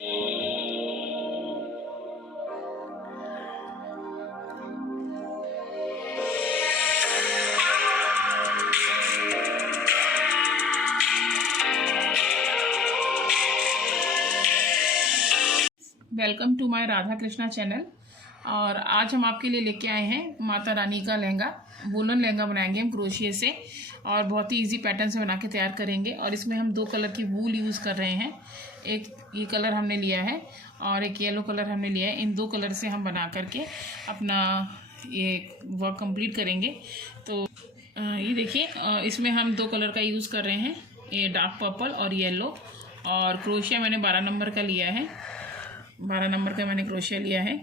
Welcome to my Radha Krishna channel. और आज हम आपके लिए लेके आए हैं माता रानी का लहंगा। वुलन लहंगा बनाएंगे हम क्रोशिया से, और बहुत ही इजी पैटर्न से बना के तैयार करेंगे। और इसमें हम 2 कलर की वूल यूज़ कर रहे हैं। एक ये कलर हमने लिया है और एक येलो कलर हमने लिया है। इन 2 कलर से हम बना करके अपना ये वर्क कंप्लीट करेंगे। तो ये देखिए, इसमें हम 2 कलर का यूज़ कर रहे हैं, ये डार्क पर्पल और येलो। और क्रोशिया मैंने 12 नंबर का लिया है, 12 नंबर का मैंने क्रोशिया लिया है।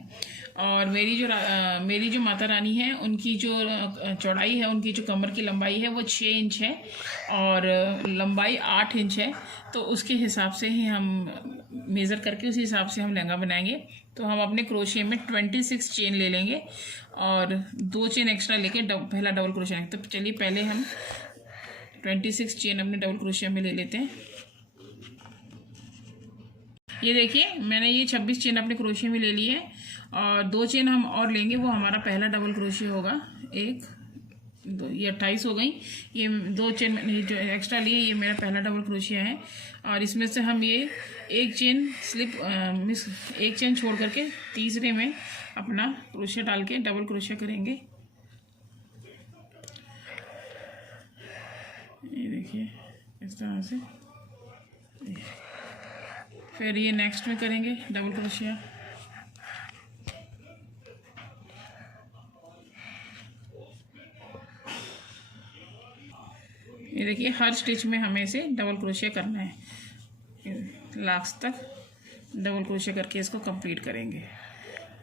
और मेरी जो माता रानी है, उनकी जो चौड़ाई है, उनकी जो कमर की लंबाई है वो 6 इंच है और लंबाई 8 इंच है। तो उसके हिसाब से ही हम मेज़र करके उसी हिसाब से हम लहंगा बनाएंगे। तो हम अपने क्रोशिया में 26 चेन ले लेंगे और 2 चेन एक्स्ट्रा लेके पहला डबल क्रोशिया। तो चलिए पहले हम 26 चेन अपने डबल क्रोशिया में ले लेते हैं। ये देखिए, मैंने ये 26 चेन अपने क्रोशिया में ले ली है और 2 चेन हम और लेंगे, वो हमारा पहला डबल क्रोशिया होगा। 1 2, ये 28 हो गई। ये 2 चेन मैंने जो एक्स्ट्रा लिए, ये मेरा पहला डबल क्रोशिया है। और इसमें से हम ये एक चेन छोड़ करके तीसरे में अपना क्रोशिया डाल के डबल क्रोशिया करेंगे। ये देखिए इस तरह से। फिर ये नेक्स्ट में करेंगे डबल क्रोशिया। ये देखिए, हर स्टिच में हमें इसे डबल क्रोशिया करना है, लास्ट तक डबल क्रोशिया करके इसको कंप्लीट करेंगे।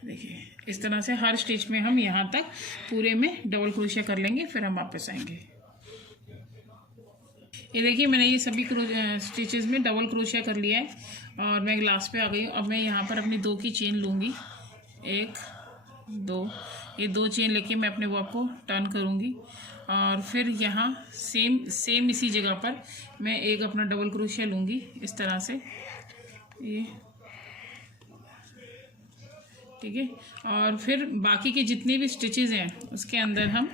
देखिए इस तरह से हर स्टिच में हम यहाँ तक पूरे में डबल क्रोशिया कर लेंगे, फिर हम वापस आएंगे। ये देखिए, मैंने ये सभी स्टिचेस में डबल क्रोशिया कर लिया है और मैं लास्ट पे आ गई हूँ। अब मैं यहाँ पर अपनी 2 की चेन लूँगी, 1 2, ये 2 चेन लेके मैं अपने वर्क को टर्न करूँगी। और फिर यहाँ सेम इसी जगह पर मैं एक अपना डबल क्रोशिया लूँगी, इस तरह से। ये ठीक है। और फिर बाकी के जितने भी स्टिचेस हैं उसके अंदर हम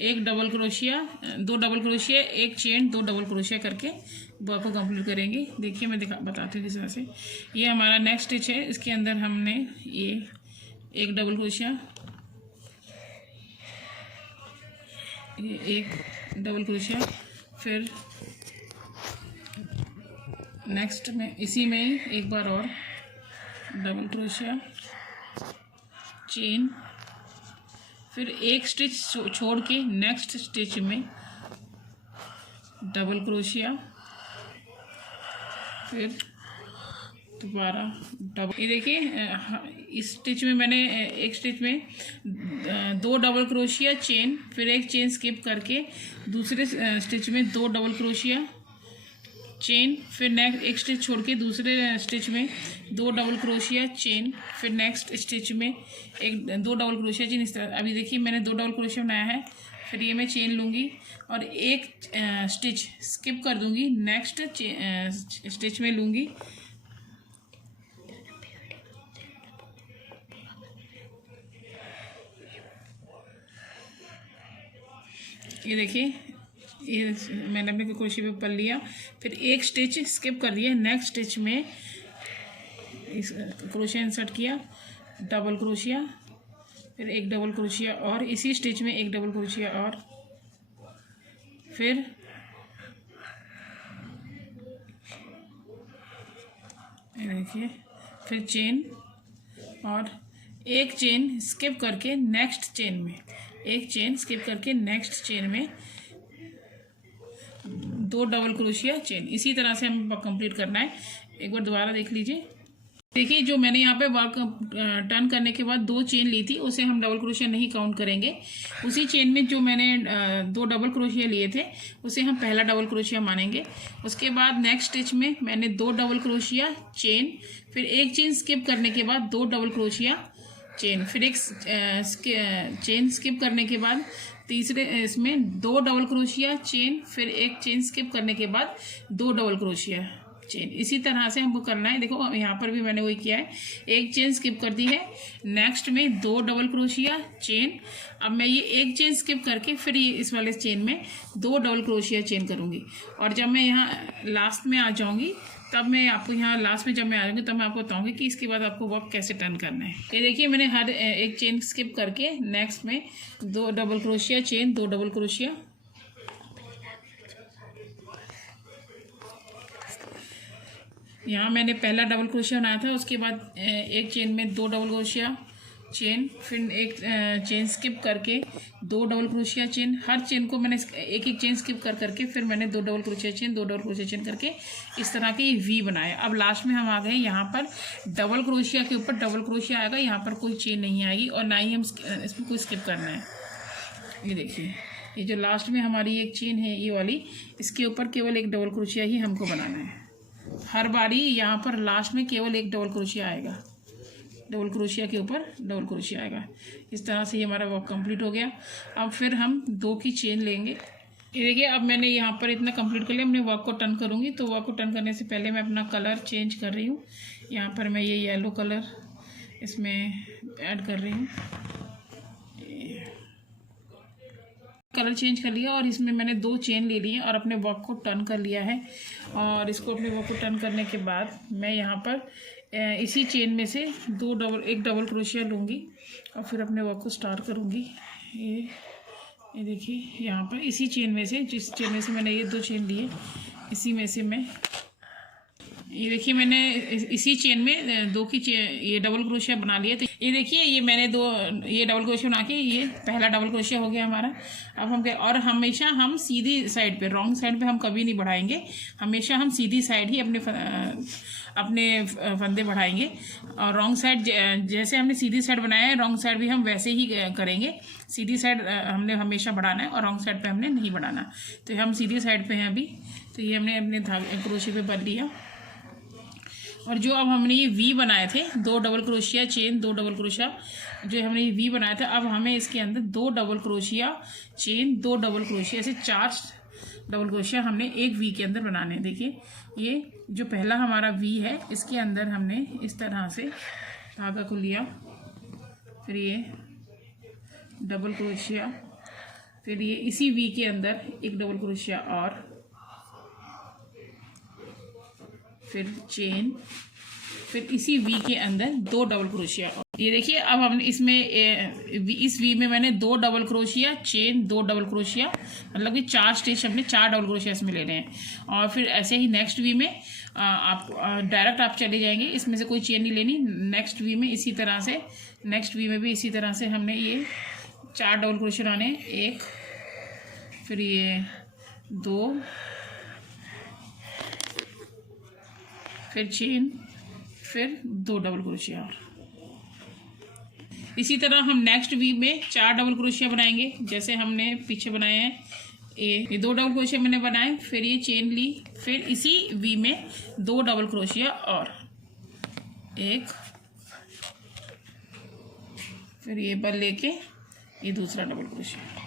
1 double crochet, 2 double crochet, 1 chain, 2 double crochet करके वर्क को कंप्लीट करेंगे। देखिए मैं बताती हूँ किस तरह से। ये हमारा नेक्स्ट स्टिच है, इसके अंदर हमने ये 1 डबल क्रोशिया, ये 1 डबल क्रोशिया, फिर नेक्स्ट में इसी में ही एक बार और डबल क्रोशिया, चेन, फिर 1 स्टिच छोड़ के नेक्स्ट स्टिच में डबल क्रोशिया, फिर दोबारा डबल। ये देखिए, इस स्टिच में मैंने एक स्टिच में 2 डबल क्रोशिया, चेन, फिर 1 चेन स्किप करके दूसरे स्टिच में 2 डबल क्रोशिया, चेन, फिर नेक्स्ट 1 स्टिच छोड़ के दूसरे स्टिच में 2 डबल क्रोशिया, चेन, फिर नेक्स्ट स्टिच में 2 डबल क्रोशिया, चेन। इस तरह अभी देखिए मैंने 2 डबल क्रोशिया बनाया है। फिर ये मैं चेन लूँगी और 1 स्टिच स्किप कर दूँगी, नेक्स्ट स्टिच में लूँगी। ये देखिए, ये मैंने अपने क्रोशिया पे पल लिया, फिर 1 स्टिच स्किप कर दिया, नेक्स्ट स्टिच में इस क्रोशिया इंसर्ट किया, डबल क्रोशिया, फिर 1 डबल क्रोशिया और इसी स्टिच में 1 डबल क्रोशिया और फिर देखिए, फिर चेन और 1 चेन स्किप करके नेक्स्ट चेन में, 1 चेन स्किप करके नेक्स्ट चेन में 2 डबल क्रोशिया, चेन। इसी तरह से हमें कंप्लीट करना है। एक बार दोबारा देख लीजिए। देखिए, जो मैंने यहाँ पे वर्क टर्न करने के बाद 2 चेन ली थी, उसे हम डबल क्रोशिया नहीं काउंट करेंगे। उसी चेन में जो मैंने 2 डबल क्रोशिया लिए थे, उसे हम पहला डबल क्रोशिया मानेंगे। उसके बाद नेक्स्ट स्टिच में मैंने 2 डबल क्रोशिया, चेन, फिर 1 चेन स्किप करने के बाद 2 डबल क्रोशिया, चेन, फिर 1 चेन स्किप करने के बाद तीसरे इसमें 2 डबल क्रोशिया, चेन, फिर 1 चेन स्किप करने के बाद 2 डबल क्रोशिया। चेन। इसी तरह से हमको करना है। देखो यहाँ पर भी मैंने वही किया है, एक चेन स्किप कर दी है, नेक्स्ट में 2 डबल क्रोशिया चेन। अब मैं ये एक चेन स्किप करके फिर ये इस वाले चेन में 2 डबल क्रोशिया चेन करूँगी। और जब मैं यहाँ लास्ट में आ जाऊँगी तब मैं आपको यहाँ लास्ट में जब मैं आ जाऊँगी तब मैं आपको बताऊँगी कि इसके बाद आपको वर्क कैसे टर्न करना है। ये देखिए मैंने हर एक चेन स्किप करके नेक्स्ट में 2 double crochet chain, 2 double crochet, यहाँ मैंने पहला डबल क्रोशिया बनाया था, उसके बाद एक चेन में 2 डबल क्रोशिया चेन, फिर एक चेन स्किप करके 2 डबल क्रोशिया चेन। हर चेन को मैंने एक एक चेन स्किप करके फिर मैंने 2 double crochet chain, 2 double crochet chain करके इस तरह के वी बनाए। अब लास्ट में हम आ गए यहाँ पर डबल क्रोशिया के ऊपर डबल क्रोशिया आएगा, यहाँ पर कोई चेन नहीं आएगी और ना ही हम इसमें कोई स्किप करना है। ये देखिए ये जो लास्ट में हमारी एक चेन है ये वाली, इसके ऊपर केवल एक डबल क्रोशिया ही हमको बनाना है। हर बारी यहाँ पर लास्ट में केवल एक डबल क्रोशिया आएगा, डबल क्रोशिया के ऊपर डबल क्रोशिया आएगा। इस तरह से ये हमारा वर्क कंप्लीट हो गया। अब फिर हम 2 की चेन लेंगे। ये देखिए अब मैंने यहाँ पर इतना कंप्लीट कर लिया। अपने वर्क को टर्न करूँगी, तो वर्क को टर्न करने से पहले मैं अपना कलर चेंज कर रही हूँ। यहाँ पर मैं ये येलो कलर इसमें ऐड कर रही हूँ। कलर चेंज कर लिया और इसमें मैंने 2 चेन ले ली है और अपने वर्क को टर्न कर लिया है। और इसको अपने वर्क को टर्न करने के बाद मैं यहाँ पर इसी चेन में से एक डबल क्रोशिया लूँगी और फिर अपने वर्क को स्टार्ट करूँगी। ये देखिए यहाँ पर इसी चेन में से, जिस चेन में से मैंने ये 2 चेन लिए, इसी में से मैं, ये देखिए मैंने इसी चेन में 2 की ये डबल क्रोशिया बना लिया। तो ये देखिए ये मैंने ये डबल क्रोशिया बना के ये पहला डबल क्रोशिया हो गया हमारा। अब हम और हमेशा हम सीधी साइड पे, रॉन्ग साइड पे हम कभी नहीं बढ़ाएंगे, हमेशा हम सीधी साइड ही अपने फंदे बढ़ाएंगे। और रॉन्ग साइड जैसे हमने सीधी साइड बनाया है, रॉन्ग साइड भी हम वैसे ही करेंगे। सीधी साइड हमने हमेशा बढ़ाना है और रॉन्ग साइड पे हमने नहीं बढ़ाना। तो हम सीधी साइड पे हैं अभी। तो ये हमने अपने क्रोशिया पे बन लिया। और जो अब हमने ये वी बनाए थे, 2 double crochet chain, 2 double crochet, जो हमने ये वी बनाया था, अब हमें इसके अंदर 2 double crochet chain, 2 double crochet, ऐसे 4 डबल क्रोशिया हमने एक वी के अंदर बनाने हैं। देखिए ये जो पहला हमारा वी है, इसके अंदर हमने इस तरह से धागा को लिया, फिर ये डबल क्रोशिया, फिर ये इसी वी के अंदर एक डबल क्रोशिया और फिर चेन, फिर इसी वी के अंदर 2 डबल क्रोशिया। ये देखिए अब हम इसमें इस वी में मैंने 2 double crochet chain, 2 double crochet, मतलब कि 4 स्टिच हमने 4 डबल क्रोशिया इसमें ले रहे हैं। और फिर ऐसे ही नेक्स्ट वी में आप डायरेक्ट आप चले जाएंगे, इसमें से कोई चेन नहीं लेनी। नेक्स्ट वी में इसी तरह से, नेक्स्ट वी में भी इसी तरह से हमने ये 4 डबल क्रोशिया बनाने, 1, फिर ये 2, फिर चेन, फिर 2 डबल क्रोशिया। और इसी तरह हम नेक्स्ट वी में 4 डबल क्रोशिया बनाएंगे, जैसे हमने पीछे बनाए हैं। ये 2 डबल क्रोशिया मैंने बनाए, फिर ये चेन ली, फिर इसी वी में 2 डबल क्रोशिया और 1, फिर ये बल लेके ये दूसरा डबल क्रोशिया।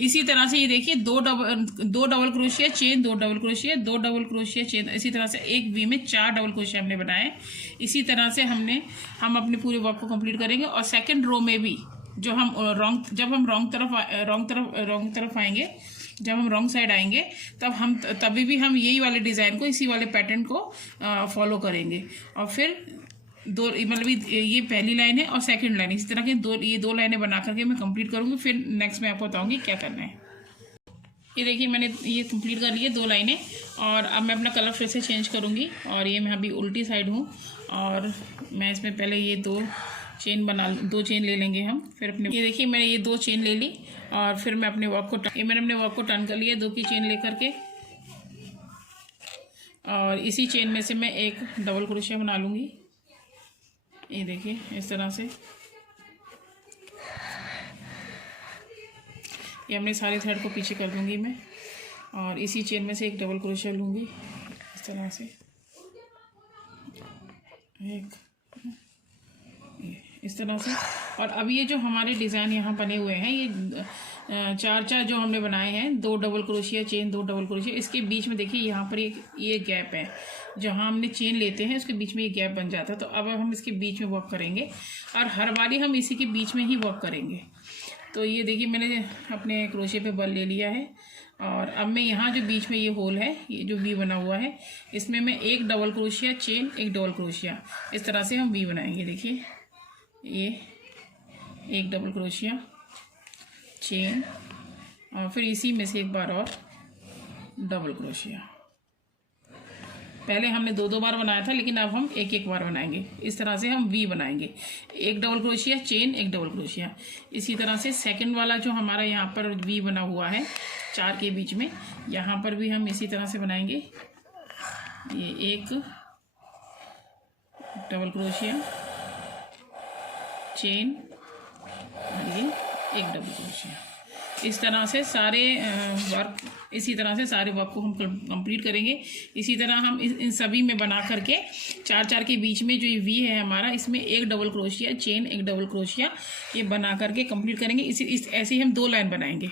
इसी तरह से ये देखिए 2 double crochet chain, 2 double crochet, 2 double crochet chain. इसी तरह से एक वी में 4 डबल क्रोशिया हमने बनाए। इसी तरह से हम अपने पूरे वर्क को कंप्लीट करेंगे। और सेकंड रो में भी जो हम जब हम रॉन्ग तरफ आएंगे, जब हम रॉन्ग साइड आएंगे, तभी भी हम यही वाले डिज़ाइन को, इसी वाले पैटर्न को फॉलो करेंगे। और फिर मतलब ये पहली लाइन है और सेकंड लाइन, इसी तरह के ये 2 लाइनें बना करके मैं कंप्लीट करूँगी। फिर नेक्स्ट मैं आपको बताऊँगी क्या करना है। ये देखिए मैंने ये कंप्लीट कर लिए 2 लाइनें। और अब मैं अपना कलर फिर से चेंज करूँगी। और ये मैं अभी उल्टी साइड हूँ और मैं इसमें पहले ये 2 चेन ले लेंगे हम। फिर अपने ये देखिए मैंने ये 2 चेन ले ली और फिर मैं अपने मैंने अपने वर्क को टर्न कर लिया 2 की चेन लेकर के। और इसी चेन में से मैं एक डबल क्रोशिया बना लूँगी। ये देखिए इस तरह से ये अपने सारे थ्रेड को पीछे कर दूंगी मैं। और इसी चेन में से एक डबल क्रोशिया लूँगी इस तरह से, इस तरह से। और अब ये जो हमारे डिज़ाइन यहाँ बने हुए हैं, ये चार चार जो हमने बनाए हैं, 2 double crochet chain, 2 double crochet, इसके बीच में देखिए यहाँ पर एक ये गैप है, जहाँ हमने चेन लेते हैं उसके बीच में ये गैप बन जाता है। तो अब हम इसके बीच में वर्क करेंगे और हर बारी हम इसी के बीच में ही वर्क करेंगे। तो ये देखिए मैंने अपने क्रोशिया पे बल ले लिया है और अब मैं यहाँ जो बीच में ये होल है, ये जो वी बना हुआ है, इसमें मैं 1 double crochet chain, 1 double crochet, इस तरह से हम वी बनाएंगे। देखिए ये 1 डबल क्रोशिया चेन और फिर इसी में से एक बार और डबल क्रोशिया। पहले हमने 2 बार बनाया था, लेकिन अब हम 1 बार बनाएंगे। इस तरह से हम वी बनाएंगे, 1 double crochet chain, 1 double crochet. इसी तरह से सेकंड वाला जो हमारा यहाँ पर वी बना हुआ है 4 के बीच में, यहाँ पर भी हम इसी तरह से बनाएंगे। ये 1 डबल क्रोशिया चेन और ये 1 डबल क्रोशिया। इस तरह से सारे वर्क, इसी तरह से सारे वर्क को हम कंप्लीट करेंगे। इसी तरह हम इन सभी में बना करके 4 के बीच में जो ये वी है हमारा, इसमें 1 double crochet chain, 1 double crochet, ये बना करके कंप्लीट करेंगे। ऐसे ही हम 2 लाइन बनाएंगे।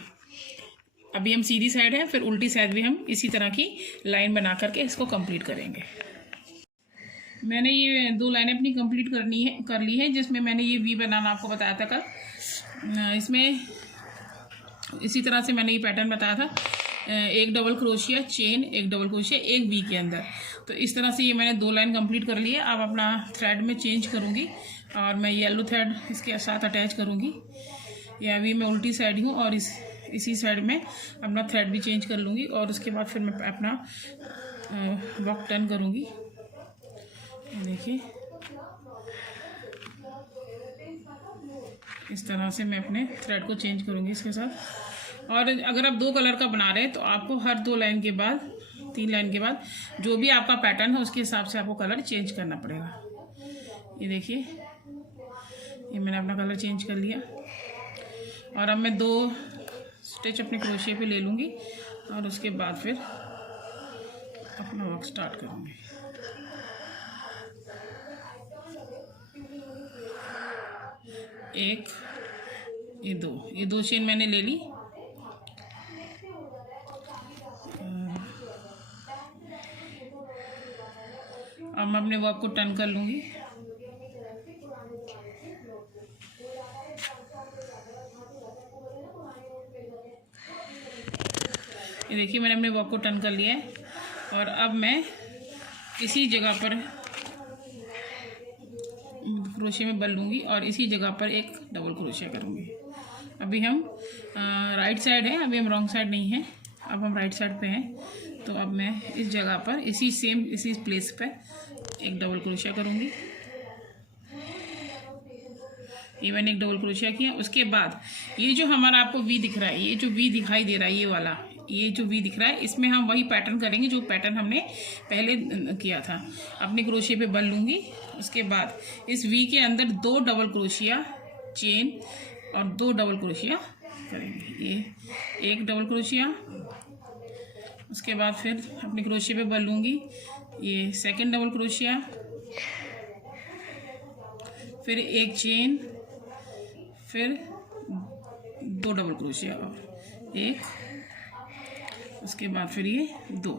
अभी हम सीधी साइड है, फिर उल्टी साइड भी हम इसी तरह की लाइन बना करके इसको कंप्लीट करेंगे। मैंने ये 2 लाइनें अपनी कंप्लीट कर ली है, जिसमें मैंने ये वी बनाना आपको बताया था कल। इसमें इसी तरह से मैंने ये पैटर्न बताया था, 1 double crochet chain, 1 double crochet, 1 V के अंदर। तो इस तरह से ये मैंने 2 लाइन कंप्लीट कर ली है। अब अपना थ्रेड में चेंज करूँगी और मैं येलो थ्रेड इसके साथ अटैच करूँगी। या अभी मैं उल्टी साइड हूँ और इसी साइड में अपना थ्रेड भी चेंज कर लूँगी और उसके बाद फिर मैं अपना वर्क टर्न करूँगी। देखिए इस तरह से मैं अपने थ्रेड को चेंज करूँगी इसके साथ। और अगर आप 2 कलर का बना रहे हैं तो आपको हर 2 लाइन के बाद, 3 लाइन के बाद जो भी आपका पैटर्न है उसके हिसाब से आपको कलर चेंज करना पड़ेगा। ये देखिए ये मैंने अपना कलर चेंज कर लिया और अब मैं 2 स्टिच अपने क्रोशिया पे ले लूँगी और उसके बाद फिर अपना वर्क स्टार्ट करूँगी। एक, ये दो चेन मैंने ले ली। अब मैं अपने वर्क को टर्न कर लूँगी। ये देखिए मैंने अपने वर्क को टर्न कर लिया है और अब मैं इसी जगह पर क्रोशिया में बल लूँगी और इसी जगह पर एक डबल क्रोशिया करूँगी। अभी हम राइट साइड है, अभी हम रॉन्ग साइड नहीं है, अब हम राइट साइड पे हैं। तो अब मैं इस जगह पर इसी प्लेस पे एक डबल क्रोशिया करूँगी। ये मैंने एक डबल क्रोशिया किया। उसके बाद ये जो हमारा आपको वी दिख रहा है, ये जो वी दिखाई दे रहा है, ये वाला, ये जो वी दिख रहा है, इसमें हम वही पैटर्न करेंगे जो पैटर्न हमने पहले किया था। अपने क्रोशिया पे बल लूँगी। उसके बाद इस वी के अंदर 2 डबल क्रोशिया चेन और 2 डबल क्रोशिया करेंगे। ये 1 डबल क्रोशिया, उसके बाद फिर अपने क्रोशिया पे बल लूँगी, ये 2nd डबल क्रोशिया, फिर 1 चेन, फिर 2 डबल क्रोशिया और 1, उसके बाद फिर ये 2।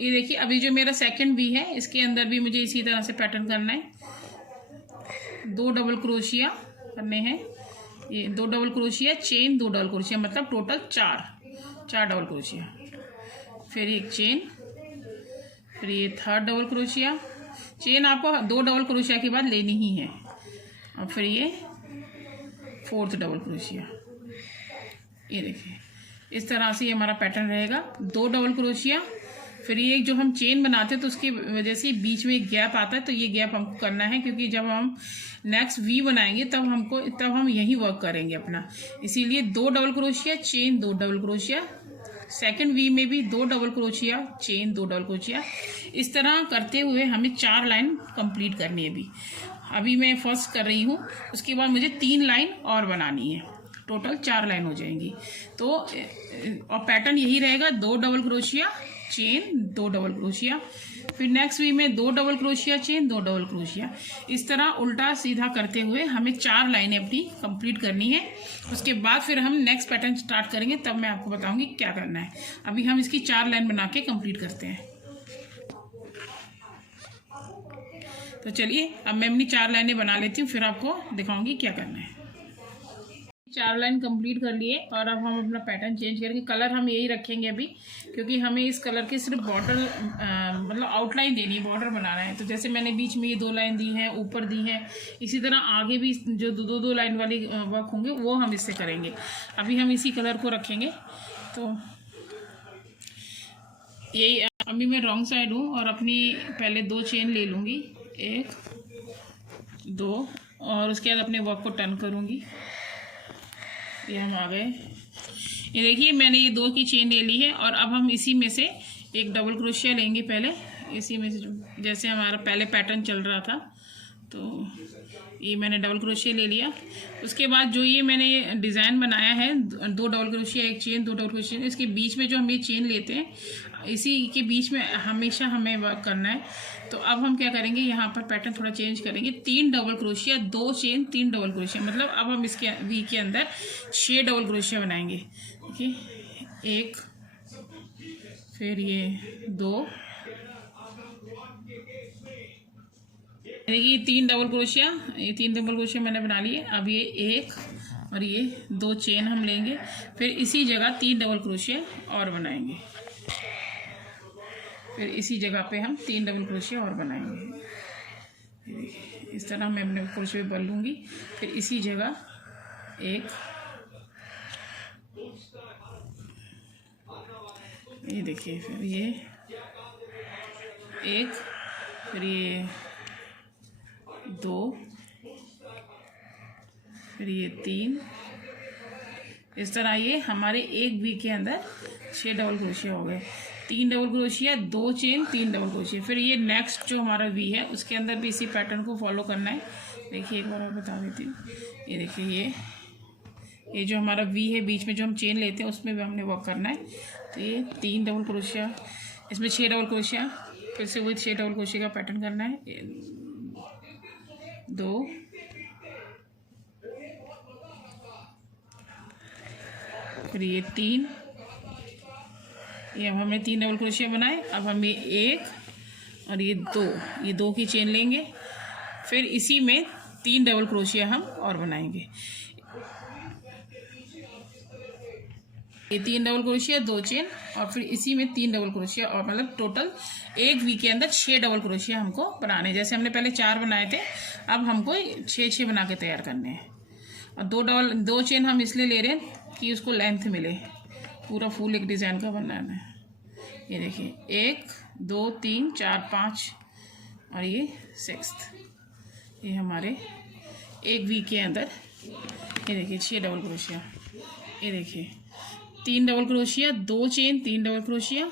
ये देखिए अभी जो मेरा 2nd वी है, इसके अंदर भी मुझे इसी तरह से पैटर्न करना है। 2 डबल क्रोशिया करने हैं, ये 2 double crochet chain, 2 double crochet, मतलब टोटल 4 डबल क्रोशिया, फिर 1 चेन, फिर ये 3rd डबल क्रोशिया। चेन आपको 2 डबल क्रोशिया के बाद लेनी ही है। और फिर ये 4th डबल क्रोशिया। ये देखिए इस तरह से ये हमारा पैटर्न रहेगा। 2 डबल क्रोशिया, फिर ये जो हम चेन बनाते हैं तो उसकी वजह से बीच में एक गैप आता है, तो ये गैप हमको करना है, क्योंकि जब हम नेक्स्ट वी बनाएंगे तब हम यही वर्क करेंगे अपना। इसीलिए 2 double crochet chain, 2 double crochet. 2nd V में भी 2 double crochet chain, 2 double crochet. इस तरह करते हुए हमें 4 लाइन कंप्लीट करनी है। अभी मैं फर्स्ट कर रही हूँ, उसके बाद मुझे 3 लाइन और बनानी है, टोटल 4 लाइन हो जाएंगी। तो और पैटर्न यही रहेगा, 2 double crochet chain, 2 double crochet, फिर नेक्स्ट वी में 2 double crochet chain, 2 double crochet. इस तरह उल्टा सीधा करते हुए हमें 4 लाइनें अपनी कंप्लीट करनी है। उसके बाद फिर हम नेक्स्ट पैटर्न स्टार्ट करेंगे, तब मैं आपको बताऊंगी क्या करना है। अभी हम इसकी 4 लाइन बना के कंप्लीट करते हैं। तो चलिए अब मैं अपनी 4 लाइनें बना लेती हूँ, फिर आपको दिखाऊंगी क्या करना है। 4 लाइन कंप्लीट कर लिए और अब हम अपना पैटर्न चेंज करेंगे। कलर हम यही रखेंगे अभी, क्योंकि हमें इस कलर के सिर्फ बॉर्डर मतलब आउटलाइन देनी है, बॉर्डर बनाना है। तो जैसे मैंने बीच में ये 2 लाइन दी है, ऊपर दी है, इसी तरह आगे भी जो 2 लाइन वाली वर्क होंगे वो हम इससे करेंगे। अभी हम इसी कलर को रखेंगे। तो यही अभी मैं रॉन्ग साइड हूँ और अपनी पहले 2 चेन ले लूँगी, 1 2, और उसके बाद अपने वर्क को टर्न करूँगी। ये हम आ गए। ये देखिए मैंने ये 2 की चेन ले ली है और अब हम इसी में से एक डबल क्रोशिया लेंगे। पहले इसी में से जैसे हमारा पहले पैटर्न चल रहा था, तो ये मैंने डबल क्रोशिया ले लिया। उसके बाद जो ये मैंने ये डिज़ाइन बनाया है, 2 डबल क्रोशिया, एक चेन, 2 डबल क्रोशिया, इसके बीच में जो हम ये चेन लेते हैं, इसी के बीच में हमेशा हमें वर्क करना है। तो अब हम क्या करेंगे, यहाँ पर पैटर्न थोड़ा चेंज करेंगे। 3 double crochet, 2 chain, 3 double crochet, मतलब अब हम इसके वी के अंदर 6 डबल क्रोशिया बनाएंगे। देखिए 1, फिर ये 2, देखिए 3 डबल क्रोशिया, ये 3 डबल क्रोशिया मैंने बना लिए। अब ये 1 और ये 2 चेन हम लेंगे, फिर इसी जगह 3 डबल क्रोशिया और बनाएंगे। फिर इसी जगह पे हम 3 डबल क्रोशिया और बनाएंगे। इस तरह मैं अपने क्रोशिया बल लूँगी, फिर इसी जगह 1, ये देखिए, फिर ये 1, फिर ये 2, फिर ये 3। इस तरह ये हमारे एक वी के अंदर 6 डबल क्रोशिया हो गए। 3 double crochet, 2 chain, 3 double crochet. फिर ये नेक्स्ट जो हमारा वी है उसके अंदर भी इसी पैटर्न को फॉलो करना है। देखिए एक बार और बता देती हूँ। ये देखिए ये जो हमारा वी है, बीच में जो हम चेन लेते हैं उसमें भी हमने वर्क करना है। तो ये 3 डबल क्रोशिया, इसमें 6 डबल क्रोशिया, फिर से वही 6 डबल क्रोशिया का पैटर्न करना है। 2, फिर ये 3, ये अब हमने 3 डबल क्रोशिया बनाए। अब हम ये 1 और ये 2 की चेन लेंगे, फिर इसी में 3 डबल क्रोशिया हम और बनाएंगे। ये 3 डबल क्रोशिया, 2 चेन, और फिर इसी में 3 डबल क्रोशिया, और मतलब टोटल एक वी के अंदर 6 डबल क्रोशिया हमको बनाने। जैसे हमने पहले 4 बनाए थे, अब हमको 6 बना के तैयार करने हैं। और 2 चेन हम इसलिए ले रहे हैं कि उसको लेंथ मिले, पूरा फुल एक डिज़ाइन का बनाना है। ये देखिए 1 2 3 4 5 और ये 6th, ये हमारे एक वी के अंदर। ये देखिए 6 डबल क्रोशिया, ये देखिए 3 double crochet, 2 chain, 3 double crochet,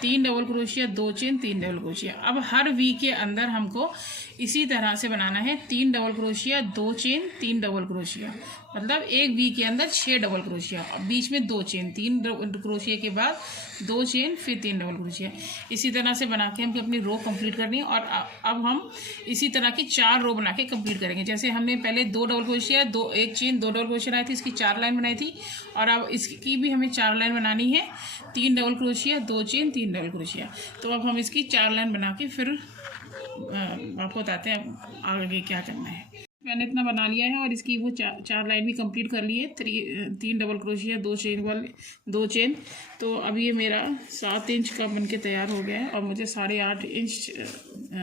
3 double crochet, 2 chain, 3 double crochet. अब हर वी के अंदर हमको इसी तरह से बनाना है। 3 double crochet, 2 chain, 3 double crochet, मतलब एक वी के अंदर 6 डबल क्रोशिया, और बीच में 2 चेन, 3 क्रोशिया के बाद 2 चेन, फिर 3 डबल क्रोशिया। इसी तरह से बना के हमको अपनी रो कंप्लीट करनी है। और अब हम इसी तरह की 4 रो बना के कंप्लीट करेंगे। जैसे हमने पहले 2 double crochet, 1 chain, 2 double crochet बनाई थी, इसकी 4 लाइन बनाई थी, और अब इसकी भी हमें 4 लाइन बनानी है। 3 double crochet, 2 chain, 3 double crochet. तो अब हम इसकी 4 लाइन बना के फिर आपको बताते हैं आगे क्या करना है। मैंने इतना बना लिया है और इसकी वो 4 लाइन भी कंप्लीट कर ली है। 3 डबल क्रोशिया, 2 चेन वाले, 2 चेन। तो अब ये मेरा 7 इंच का बनके तैयार हो गया है, और मुझे 8.5 इंच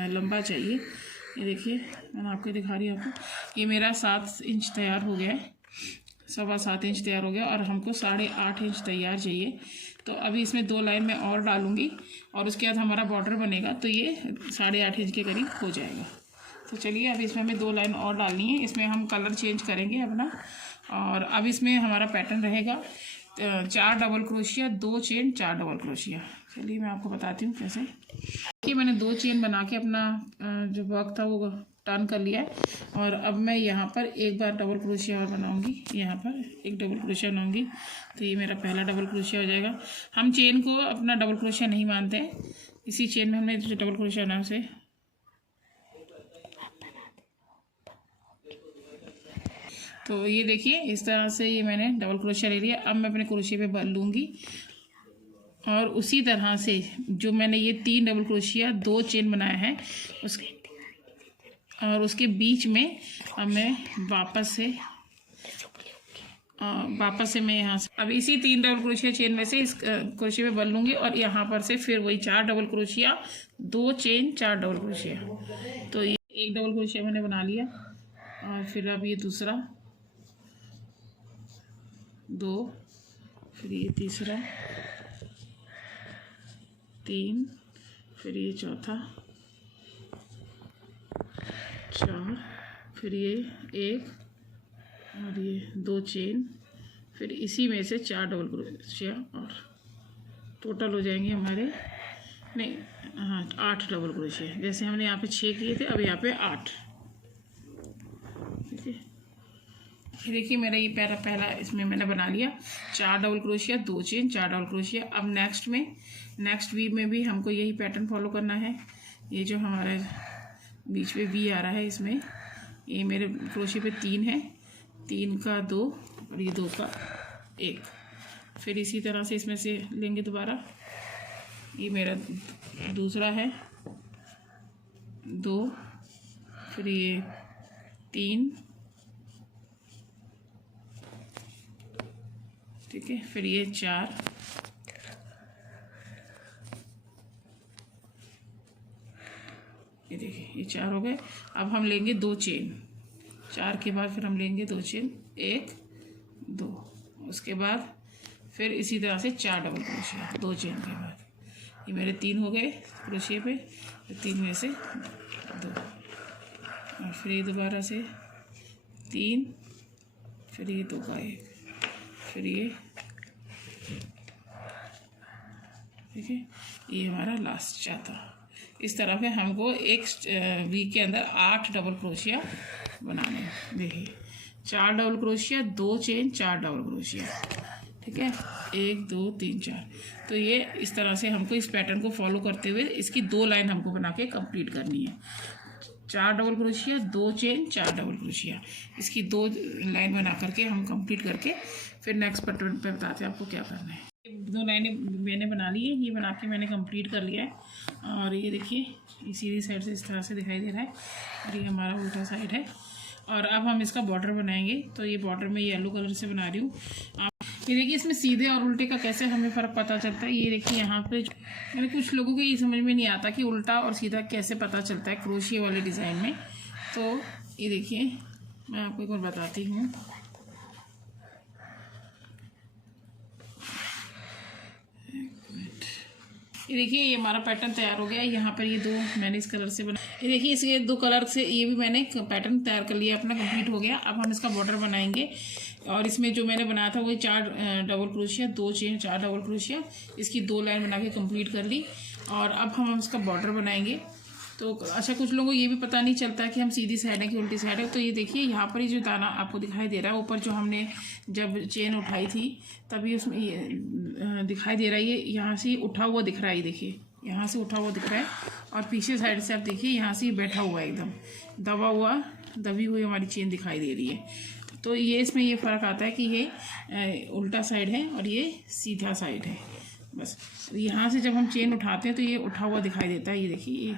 लंबा चाहिए। ये देखिए मैंने आपको दिखा रही हूँ आपको, ये मेरा 7 इंच तैयार हो गया है, 7.25 इंच तैयार हो गया, और हमको 8.5 इंच तैयार चाहिए। तो अभी इसमें 2 लाइन मैं और डालूँगी, और उसके बाद हमारा बॉर्डर बनेगा, तो ये 8.5 इंच के करीब हो जाएगा। तो चलिए अब इसमें हमें 2 लाइन और डालनी है। इसमें हम कलर चेंज करेंगे अपना, और अब इसमें हमारा पैटर्न रहेगा 4 double crochet, 2 chain, 4 double crochet. चलिए मैं आपको बताती हूँ कैसे। कि मैंने 2 चेन बना के अपना जो वर्क था वो टर्न कर लिया है, और अब मैं यहाँ पर एक बार डबल क्रोशिया और बनाऊँगी। यहाँ पर एक डबल क्रोशिया बनाऊँगी, तो ये मेरा पहला डबल क्रोशिया हो जाएगा। हम चेन को अपना डबल क्रोशिया नहीं मानते हैं, इसी चेन में हमने डबल क्रोशिया नाम से तो ये देखिए इस तरह से ये मैंने डबल क्रोशिया ले लिया। अब मैं अपने क्रोशिया पे बल लूँगी और उसी तरह से जो मैंने ये 3 डबल क्रोशिया 2 चेन बनाया है उसके बीच में अब मैं वापस से मैं यहाँ से अब इसी 3 डबल क्रोशिया चेन में से इस क्रोशिया पे बल लूँगी और यहाँ पर से फिर वही 4 double crochet 2 chain 4 double crochet. तो ये एक डबल क्रोशिया मैंने बना लिया और फिर अब ये दूसरा 2, फिर ये तीसरा 3, फिर ये चौथा 4, फिर ये 1 और ये 2 चेन, फिर इसी में से 4 डबल क्रोशिया और टोटल हो जाएंगे हमारे नहीं 8 डबल क्रोशिया। जैसे हमने यहाँ पे 6 किए थे अब यहाँ पे 8। ठीक है, ये देखिए मेरा ये पहला इसमें मैंने बना लिया 4 double crochet 2 chain 4 double crochet. अब नेक्स्ट वी में भी हमको यही पैटर्न फॉलो करना है। ये जो हमारा बीच में वी आ रहा है इसमें ये मेरे क्रोशिया पे 3 है, 3 का 2 और ये 2 का 1। फिर इसी तरह से इसमें से लेंगे दोबारा, ये मेरा दूसरा है 2, फिर ये 3, ठीक है, फिर ये 4, ये देखिए ये 4 हो गए। अब हम लेंगे 2 चेन, 4 के बाद फिर हम लेंगे 2 चेन 1 2, उसके बाद फिर इसी तरह से 4 डबल क्रोशिया 2 चेन के बाद। ये मेरे 3 हो गए क्रोशिया पे, 3 में से 2 और फिर ये दोबारा से 3, फिर ये 2 का 1, फिर ये ठीक है, ये हमारा लास्ट चाहता। इस तरह से हमको एक वीक के अंदर 8 डबल क्रोशिया बनाने हैं। देखिए 4 double crochet 2 chain 4 double crochet, ठीक है, 1 2 3 4। तो ये इस तरह से हमको इस पैटर्न को फॉलो करते हुए इसकी 2 लाइन हमको बना के कंप्लीट करनी है। 4 double crochet 2 chain 4 double crochet, इसकी 2 लाइन बना करके हम कंप्लीट करके फिर नेक्स्ट पैटर्न पे बताते हैं आपको क्या करना है। 2 लाइनें मैंने बना ली है, ये बना के मैंने कंप्लीट कर लिया है। और ये देखिए ये सीधी साइड से इस तरह से दिखाई दे रहा है और ये हमारा उल्टा साइड है। और अब हम इसका बॉर्डर बनाएंगे। तो ये बॉर्डर मैं येलो कलर से बना रही हूँ। आप ये देखिए इसमें सीधे और उल्टे का कैसे हमें फ़र्क पता चलता है। ये देखिए यहाँ पे मैंने कुछ लोगों को ये समझ में नहीं आता कि उल्टा और सीधा कैसे पता चलता है क्रोशिया वाले डिज़ाइन में। तो ये देखिए मैं आपको एक बार बताती हूँ। ये देखिए ये हमारा पैटर्न तैयार हो गया है। यहाँ पर ये 2 मैंने इस कलर से बना, ये देखिए इसके 2 कलर से ये भी मैंने पैटर्न तैयार कर लिया अपना, कंप्लीट हो गया। अब हम इसका बॉर्डर बनाएंगे और इसमें जो मैंने बनाया था वही 4 double crochet 2 chain 4 double crochet, इसकी 2 लाइन बना के कंप्लीट कर ली। और अब हम इसका बॉर्डर बनाएंगे। तो अच्छा कुछ लोगों को ये भी पता नहीं चलता कि हम सीधी साइड है कि उल्टी साइड है। तो ये देखिए यहाँ पर ये जो दाना आपको दिखाई दे रहा है ऊपर, जो हमने जब चेन उठाई थी तभी उसमें ये दिखाई दे रहा है, ये यहाँ से उठा हुआ दिख रहा है। ये देखिए यहाँ से उठा हुआ दिख रहा है और पीछे साइड से आप देखिए यहाँ से बैठा हुआ है, एकदम दबी हुई हमारी चेन दिखाई दे रही है। तो ये इसमें ये फ़र्क आता है कि ये उल्टा साइड है और ये सीधा साइड है। बस यहाँ से जब हम चेन उठाते हैं तो ये उठा हुआ दिखाई देता है, ये देखिए ये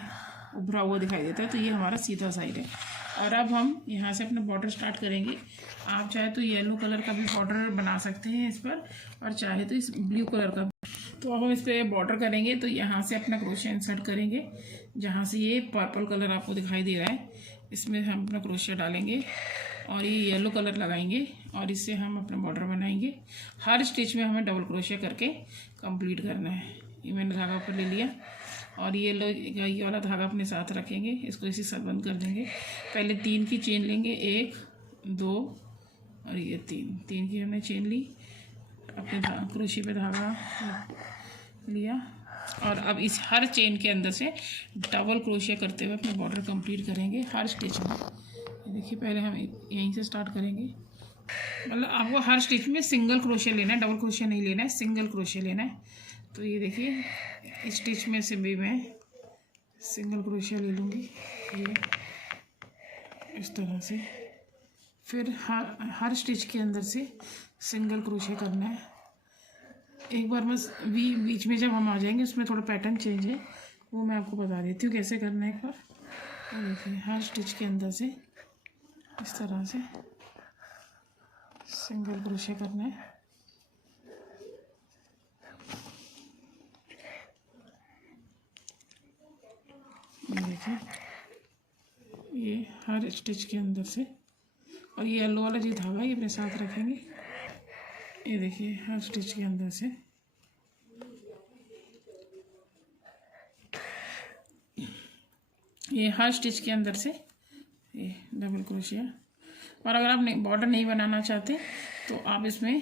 उभरा हुआ दिखाई देता है, तो ये हमारा सीधा साइड है। और अब हम यहाँ से अपना बॉर्डर स्टार्ट करेंगे। आप चाहे तो येलो कलर का भी बॉर्डर बना सकते हैं इस पर, और चाहे तो इस ब्लू कलर का। तो अब हम इस पर बॉर्डर करेंगे। तो यहाँ से अपना क्रोशिया इंसर्ट करेंगे, जहाँ से ये पर्पल कलर आपको दिखाई दे रहा है इसमें हम अपना क्रोशिया डालेंगे और ये येलो कलर लगाएंगे और इससे हम अपना बॉर्डर बनाएंगे। हर स्टिच में हमें डबल क्रोशिया करके कंप्लीट करना है। ये मैंने धागा ऊपर ले लिया और ये वाला धागा अपने साथ रखेंगे, इसको इसी साथ बंद कर देंगे। पहले 3 की चेन लेंगे, 1 2 और ये 3 की हमने चेन ली, अपने क्रोशिया पे धागा लिया और अब इस हर चेन के अंदर से डबल क्रोशिया करते हुए अपना बॉर्डर कंप्लीट करेंगे हर स्टिच में। ये देखिए पहले हम यहीं से स्टार्ट करेंगे, मतलब आपको हर स्टिच में सिंगल क्रोशिया लेना है, डबल क्रोशिया नहीं लेना है, सिंगल क्रोशिया लेना है। तो ये देखिए स्टिच में से भी मैं सिंगल क्रोशिया ले लूँगी, ये इस तरह से। फिर हर स्टिच के अंदर से सिंगल क्रोशिया करना है। एक बार बस बीच में जब हम आ जाएंगे उसमें थोड़ा पैटर्न चेंज है, वो मैं आपको बता देती हूँ कैसे करना है एक बार। तो देखिए हर स्टिच के अंदर से इस तरह से सिंगल क्रोशिया करना है। देखिए ये हर स्टिच के अंदर से, और ये येलो वाला जो धागा ये अपने साथ रखेंगे। ये देखिए हर स्टिच के अंदर से ये हर स्टिच के अंदर से ये डबल क्रोशिया। और अगर आप बॉर्डर नहीं बनाना चाहते तो आप इसमें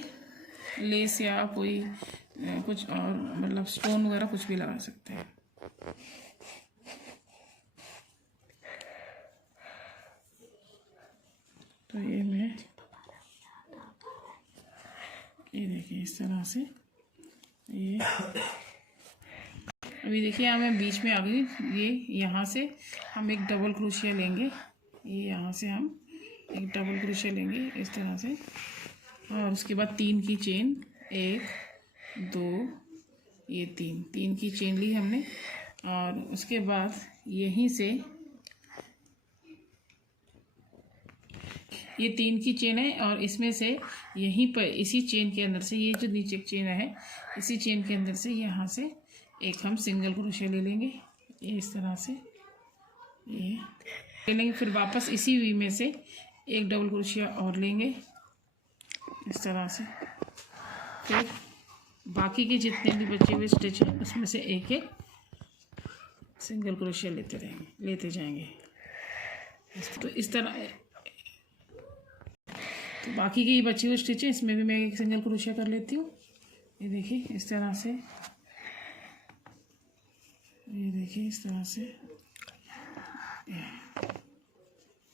लेस या कोई कुछ और मतलब स्टोन वगैरह कुछ भी लगा सकते हैं। तो ये देखिए इस तरह से ये अभी देखिए यहाँ मैं बीच में आ गई। ये यहाँ से हम एक डबल क्रोशिया लेंगे, ये यहाँ से हम एक डबल क्रोशिया लेंगे इस तरह से, और उसके बाद 3 की चेन, 1 2 ये 3 की चेन ली हमने। और उसके बाद यहीं से ये 3 की चेन है, और इसमें से यहीं पर इसी चेन के अंदर से ये जो नीचे एक चेन है, इसी चेन के अंदर से यहाँ से एक हम सिंगल क्रोशिया ले लेंगे, ये इस तरह से ये ले लेंगे। फिर वापस इसी वी में से एक डबल क्रोशिया और लेंगे इस तरह से। फिर बाकी के जितने भी बचे हुए स्टिच हैं उसमें से एक एक सिंगल क्रोशिया लेते जाएंगे। तो इस तरह तो बाकी के ये बचे हुए स्टिच हैं इसमें भी मैं एक सिंगल क्रोशिया कर लेती हूँ। ये देखिए इस तरह से, ये देखिए इस तरह से।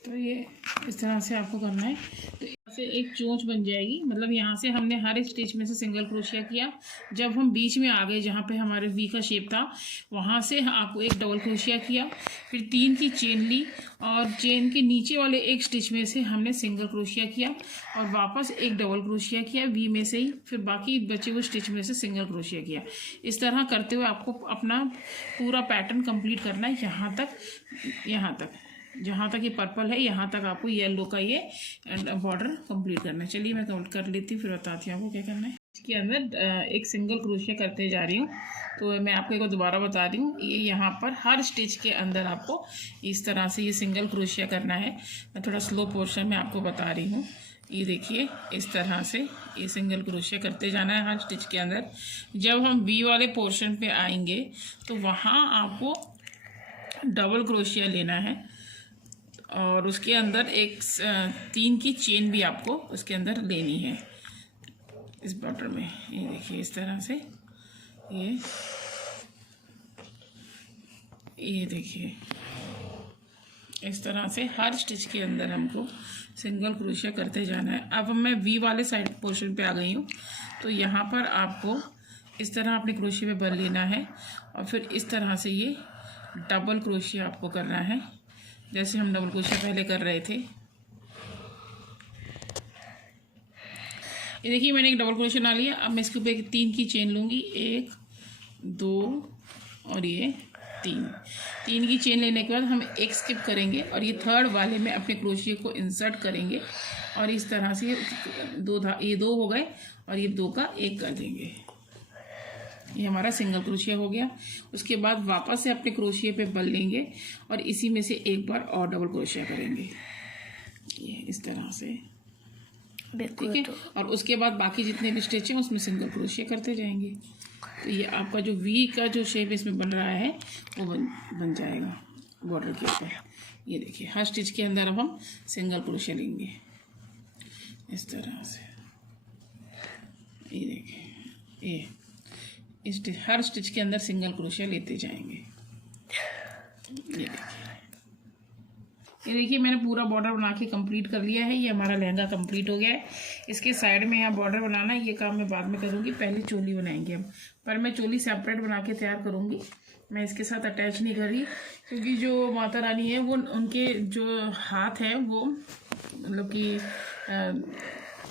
तो ये इस तरह से आपको करना है। तो यहाँ से एक चोंच बन जाएगी, मतलब यहाँ से हमने हर एक स्टिच में से सिंगल क्रोशिया किया। जब हम बीच में आ गए जहाँ पे हमारे वी का शेप था, वहाँ से आपको एक डबल क्रोशिया किया, फिर 3 की चेन ली, और चेन के नीचे वाले एक स्टिच में से हमने सिंगल क्रोशिया किया, और वापस एक डबल क्रोशिया किया वी में से ही, फिर बाकी बचे हुए स्टिच में से सिंगल क्रोशिया किया। इस तरह करते हुए आपको अपना पूरा पैटर्न कंप्लीट करना है, यहाँ तक जहाँ तक ये पर्पल है यहाँ तक आपको येलो का ये बॉर्डर कंप्लीट करना है। चलिए मैं कंप्लीट कर लेती हूँ, फिर बताती हूँ आपको क्या करना है। इसके अंदर एक सिंगल क्रोशिया करते जा रही हूँ। तो मैं आपको एक बार दोबारा बता रही हूँ, ये यहाँ पर हर स्टिच के अंदर आपको इस तरह से ये सिंगल क्रोशिया करना है। मैं थोड़ा स्लो पोर्शन में आपको बता रही हूँ। ये देखिए इस तरह से ये सिंगल क्रोशिया करते जाना है हर स्टिच के अंदर। जब हम वी वाले पोर्शन पे आएंगे तो वहाँ आपको डबल क्रोशिया लेना है, और उसके अंदर एक 3 की चेन भी आपको उसके अंदर लेनी है इस बॉर्डर में। ये देखिए इस तरह से ये देखिए इस तरह से हर स्टिच के अंदर हमको सिंगल क्रोशिया करते जाना है। अब मैं वी वाले साइड पोर्शन पे आ गई हूँ, तो यहाँ पर आपको इस तरह अपने क्रोशिया पे बल लेना है, और फिर इस तरह से ये डबल क्रोशिया आपको करना है, जैसे हम डबल क्रोशिया पहले कर रहे थे। ये देखिए मैंने एक डबल क्रोशिया बना लिया। अब मैं इसके ऊपर 3 की चेन लूँगी, 1 2 और ये 3 की चेन लेने के बाद हम एक स्किप करेंगे, और ये थर्ड वाले में अपने क्रोशिया को इंसर्ट करेंगे, और इस तरह से ये 2 हो गए, और ये 2 का 1 कर देंगे। ये हमारा सिंगल क्रोशिया हो गया। उसके बाद वापस से अपने क्रोशिया पे बल लेंगे, और इसी में से एक बार और डबल क्रोशिया करेंगे, ये इस तरह से, ठीक है। और उसके बाद बाकी जितने भी स्टिच हैं उसमें सिंगल क्रोशिया करते जाएंगे। तो ये आपका जो वी का जो शेप इसमें बन रहा है वो बन जाएगा बॉर्डर के ऊपर। ये देखिए हर स्टिच के अंदर अब हम सिंगल क्रोशिया लेंगे इस तरह से। ये देखिए ये हर स्टिच के अंदर सिंगल क्रोशिया लेते जाएंगे। ये देखिए ये देखिए मैंने पूरा बॉर्डर बना के कंप्लीट कर लिया है। ये हमारा लहंगा कंप्लीट हो गया है। इसके साइड में यहाँ बॉर्डर बनाना है, ये काम मैं बाद में करूँगी, पहले चोली बनाएंगे हम। पर मैं चोली सेपरेट बना के तैयार करूँगी, मैं इसके साथ अटैच नहीं कर रही, क्योंकि जो माता रानी है वो उनके जो हाथ हैं वो मतलब कि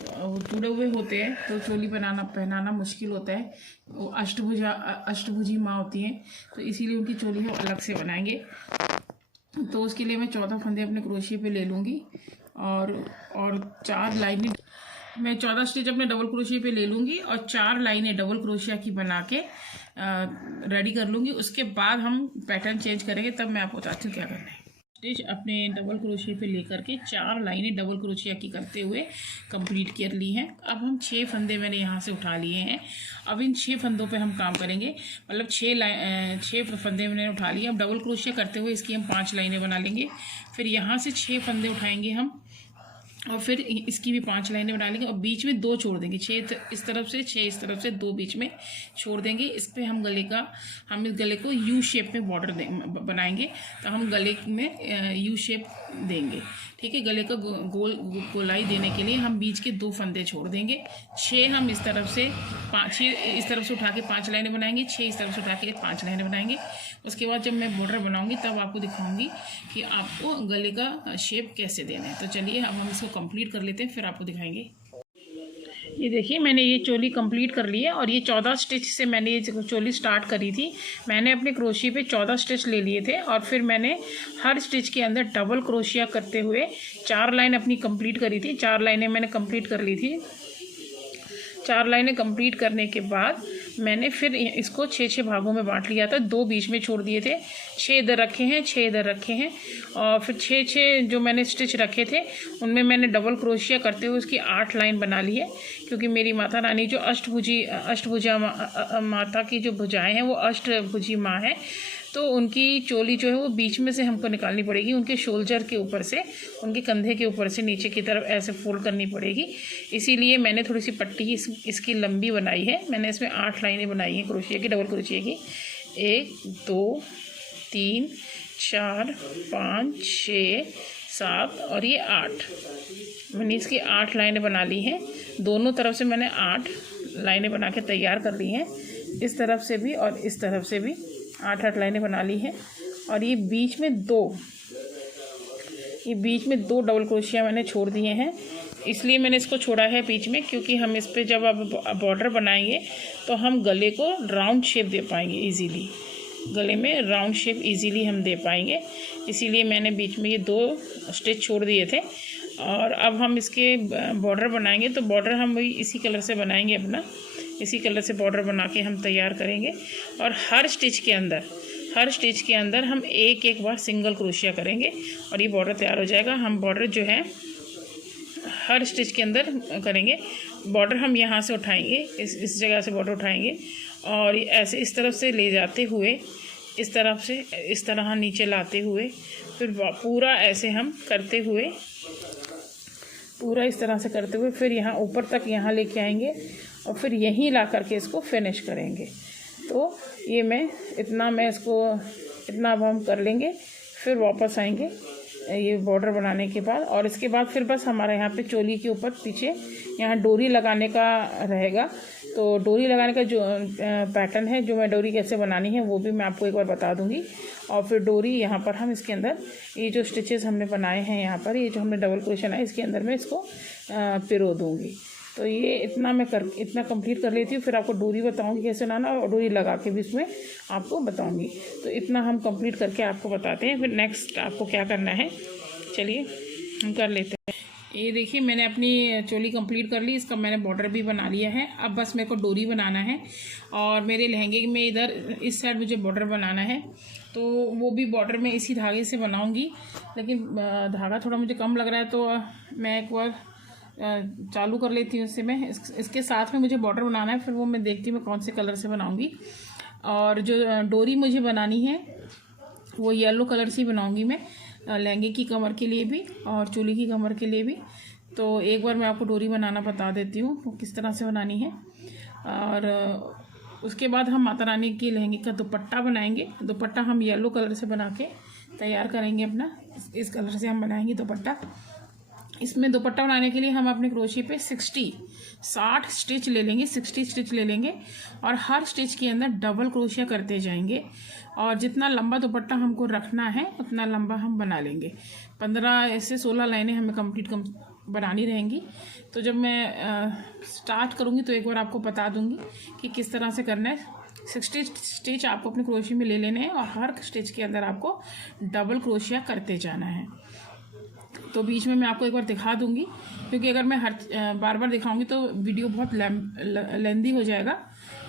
टूटे हुए होते हैं, तो चोली पहनाना मुश्किल होता है। वो अष्टभुजी माँ होती हैं, तो इसीलिए उनकी चोली हम अलग से बनाएंगे। तो उसके लिए मैं 14 फंदे अपने क्रोशिया पे ले लूँगी और 4 लाइनें मैं 14 स्टिच अपने डबल क्रोशिया पे ले लूँगी और 4 लाइनें डबल क्रोशिया की बना के रेडी कर लूँगी। उसके बाद हम पैटर्न चेंज करेंगे, तब मैं आपको बताती हूँ क्या करना है। स्टिच अपने डबल क्रोशिया पे लेकर के 4 लाइनें डबल क्रोशिया की करते हुए कंप्लीट कर ली हैं। अब हम 6 फंदे मैंने यहाँ से उठा लिए हैं। अब इन 6 फंदों पे हम काम करेंगे, मतलब 6 फंदे मैंने उठा लिए। अब डबल क्रोशिया करते हुए इसकी हम 5 लाइनें बना लेंगे। फिर यहाँ से 6 फंदे उठाएंगे हम और फिर इसकी भी 5 लाइनें बना लेंगे और बीच में 2 छोड़ देंगे। 6 इस तरफ से 6 इस तरफ से, 2 बीच में छोड़ देंगे। इस पे हम इस गले को यू शेप में बॉर्डर बनाएंगे, तो हम गले में यू शेप देंगे। ठीक है, गले का गोलाई देने के लिए हम बीच के 2 फंदे छोड़ देंगे। 6 हम इस तरफ से 6 इस तरफ से उठा के 5 लाइनें बनाएंगे, 6 इस तरफ से उठा के 5 लाइनें बनाएंगे। उसके बाद जब मैं बॉर्डर बनाऊंगी तब आपको दिखाऊंगी कि आपको गले का शेप कैसे देना है। तो चलिए अब हम इसको कंप्लीट कर लेते हैं, फिर आपको दिखाएंगे। ये देखिए मैंने ये चोली कंप्लीट कर ली है और ये 14 स्टिच से मैंने ये चोली स्टार्ट करी थी। मैंने अपने क्रोशिया पे 14 स्टिच ले लिए थे और फिर मैंने हर स्टिच के अंदर डबल क्रोशिया करते हुए 4 लाइन अपनी कंप्लीट करी थी। 4 लाइनें मैंने कंप्लीट कर ली थी। 4 लाइनें कंप्लीट करने के बाद मैंने फिर इसको 6 भागों में बांट लिया था। 2 बीच में छोड़ दिए थे, 6 इधर रखे हैं, 6 इधर रखे हैं और फिर 6 जो मैंने स्टिच रखे थे उनमें मैंने डबल क्रोशिया करते हुए उसकी 8 लाइन बना ली है। क्योंकि मेरी माता रानी जो अष्टभुजा माता की जो भुजाएं हैं वो अष्टभुजी माँ है, तो उनकी चोली जो है वो बीच में से हमको निकालनी पड़ेगी। उनके शोल्डर के ऊपर से, उनके कंधे के ऊपर से नीचे की तरफ ऐसे फोल्ड करनी पड़ेगी। इसीलिए मैंने थोड़ी सी पट्टी इसकी लंबी बनाई है। मैंने इसमें 8 लाइनें बनाई हैं क्रोशिया की, डबल क्रोशिया की। 1 2 3 4 5 6 7 और ये 8। मैंने इसकी 8 लाइनें बना ली हैं। दोनों तरफ से मैंने 8 लाइनें बना के तैयार कर ली हैं। इस तरफ से भी और इस तरफ से भी 8 लाइनें बना ली हैं। और ये बीच में 2 डबल क्रोशिया मैंने छोड़ दिए हैं। इसलिए मैंने इसको छोड़ा है बीच में, क्योंकि हम इस पे जब अब बॉर्डर बनाएंगे तो हम गले को राउंड शेप दे पाएंगे इजीली। गले में राउंड शेप इजीली हम दे पाएंगे, इसीलिए मैंने बीच में ये 2 स्टिच छोड़ दिए थे। और अब हम इसके बॉर्डर बनाएंगे, तो बॉर्डर हम वही इसी कलर से बनाएंगे अपना। इसी कलर से बॉर्डर बना के हम तैयार करेंगे। और हर स्टिच के अंदर हम एक बार सिंगल क्रोशिया करेंगे और ये बॉर्डर तैयार हो जाएगा। हम बॉर्डर जो है हर स्टिच के अंदर करेंगे। बॉर्डर हम यहाँ से उठाएंगे, इस जगह से बॉर्डर उठाएंगे और ऐसे इस तरफ से ले जाते हुए इस तरफ से इस तरह नीचे लाते हुए फिर पूरा ऐसे हम करते हुए, पूरा इस तरह से करते हुए फिर यहाँ ऊपर तक यहाँ लेके आएंगे और फिर यहीं ला करके इसको फिनिश करेंगे। तो ये इतना अब हम कर लेंगे, फिर वापस आएंगे ये बॉर्डर बनाने के बाद। और इसके बाद फिर बस हमारा यहाँ पे चोली के ऊपर पीछे यहाँ डोरी लगाने का रहेगा। तो डोरी लगाने का जो पैटर्न है, जो मैं डोरी कैसे बनानी है वो भी मैं आपको एक बार बता दूंगी। और फिर डोरी यहाँ पर हम इसके अंदर ये जो स्टिचेस हमने बनाए हैं, यहाँ पर ये जो हमने डबल क्रोशिया है इसके अंदर मैं इसको पिरो दूँगी। तो ये इतना कंप्लीट कर लेती हूँ, फिर आपको डोरी बताऊंगी कैसे बनाना और डोरी लगा के भी इसमें आपको बताऊंगी। तो इतना हम कंप्लीट करके आपको बताते हैं, फिर नेक्स्ट आपको क्या करना है चलिए हम कर लेते हैं। ये देखिए मैंने अपनी चोली कंप्लीट कर ली, इसका मैंने बॉर्डर भी बना लिया है। अब बस मेरे को डोरी बनाना है और मेरे लहंगे में इधर इस साइड मुझे बॉर्डर बनाना है, तो वो भी बॉर्डर में इसी धागे से बनाऊंगी। लेकिन धागा थोड़ा मुझे कम लग रहा है, तो मैं एक बार चालू कर लेती हूँ इससे। मैं इसके साथ में मुझे बॉर्डर बनाना है, फिर वो मैं देखती हूँ मैं कौन से कलर से बनाऊँगी। और जो डोरी मुझे बनानी है वो येलो कलर से बनाऊँगी मैं, लहंगे की कमर के लिए भी और चोली की कमर के लिए भी। तो एक बार मैं आपको डोरी बनाना बता देती हूँ वो किस तरह से बनानी है। और उसके बाद हम माता रानी की लहंगे का दुपट्टा बनाएंगे। दुपट्टा हम येलो कलर से बना के तैयार करेंगे अपना। इस कलर से हम बनाएंगे दुपट्टा। इसमें दुपट्टा बनाने के लिए हम अपने क्रोशिया पे 60 स्टिच ले लेंगे, 60 स्टिच ले लेंगे और हर स्टिच के अंदर डबल क्रोशिया करते जाएंगे और जितना लंबा दुपट्टा हमको रखना है उतना लंबा हम बना लेंगे। 15 से 16 लाइनें हमें कंप्लीट बनानी रहेंगी। तो जब मैं स्टार्ट करूँगी तो एक बार आपको बता दूँगी कि किस तरह से करना है। 60 स्टिच आपको अपने क्रोशिया में ले लेने हैं और हर स्टिच के अंदर आपको डबल क्रोशिया करते जाना है। तो बीच में मैं आपको एक बार दिखा दूंगी, क्योंकि अगर मैं बार बार दिखाऊंगी तो वीडियो बहुत लेंदी हो जाएगा।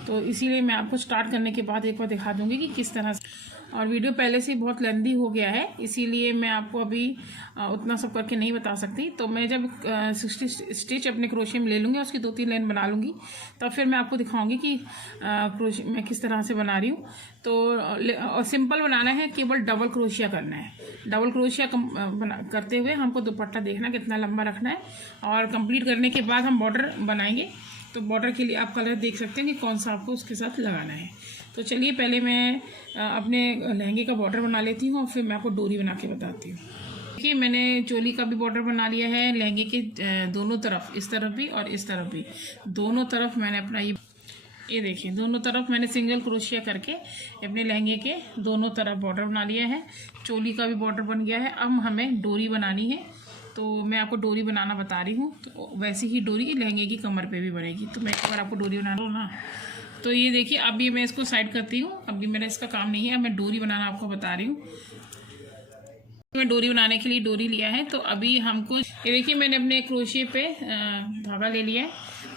तो इसीलिए मैं आपको स्टार्ट करने के बाद एक बार दिखा दूंगी कि किस तरह से। और वीडियो पहले से बहुत लेंदी हो गया है, इसीलिए मैं आपको अभी उतना सब करके नहीं बता सकती। तो मैं जब 60 स्टिच अपने क्रोशिया में ले लूँगी, उसकी 2-3 लाइन बना लूँगी, तब फिर मैं आपको दिखाऊंगी कि क्रोशिया मैं किस तरह से बना रही हूँ। तो सिंपल बनाना है, केवल डबल क्रोशिया करना है। डबल क्रोशिया करते हुए हमको दुपट्टा देखना कितना लंबा रखना है और कंप्लीट करने के बाद हम बॉर्डर बनाएंगे। तो बॉर्डर के लिए आप कलर देख सकते हैं कि कौन सा आपको उसके साथ लगाना है। तो चलिए पहले मैं अपने लहंगे का बॉर्डर बना लेती हूँ और फिर मैं आपको डोरी बना के बताती हूँ। देखिए मैंने चोली का भी बॉर्डर बना लिया है, लहंगे के दोनों तरफ, इस तरफ भी और इस तरफ भी, दोनों तरफ मैंने अपना ये देखिए दोनों तरफ मैंने सिंगल क्रोशिया करके अपने लहंगे के दोनों तरफ बॉर्डर बना लिया है। चोली का भी बॉर्डर बन गया है। अब हमें डोरी बनानी है, तो मैं आपको डोरी बनाना बता रही हूँ। तो वैसी ही डोरी लहंगे की कमर पे भी बनेगी। तो मैं एक बार आपको डोरी बनाना ना, तो ये देखिए अभी मैं इसको साइड करती हूँ, अभी मेरा इसका काम नहीं है। अब मैं डोरी बनाना आपको बता रही हूँ। मैं डोरी बनाने के लिए डोरी लिया है। तो अभी हमको ये देखिए मैंने अपने क्रोशिया पे धागा ले लिया है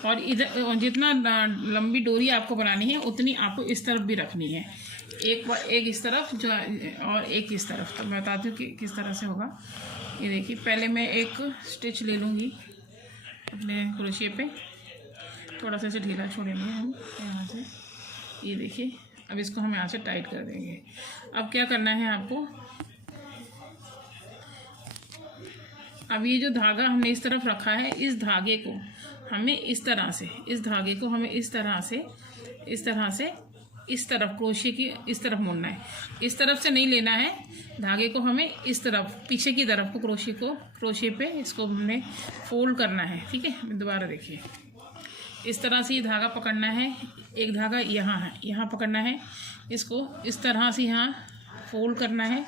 और इधर जितना लंबी डोरी आपको बनानी है उतनी आपको इस तरफ भी रखनी है। एक इस तरफ जो और एक इस तरफ। तो मैं बताती हूँ कि किस तरह से होगा। ये देखिए पहले मैं एक स्टिच ले लूँगी अपने क्रोशिया पे, थोड़ा सा इसे ढीला छोड़ेंगे हम यहाँ से। ये देखिए अब इसको हम यहाँ से टाइट कर देंगे। अब क्या करना है आपको, अब ये जो धागा हमने इस तरफ रखा है, इस धागे को हमें इस तरह से, इस धागे को हमें इस तरह से इस तरफ क्रोशिया की इस तरफ मोड़ना है। इस तरफ से नहीं लेना है धागे को, हमें इस तरफ पीछे की तरफ को क्रोशिया पे इसको हमने फोल्ड करना है। ठीक है, दोबारा देखिए इस तरह से ये धागा पकड़ना है। एक धागा यहाँ है, यहाँ पकड़ना है, इसको इस तरह से यहाँ फोल्ड करना है,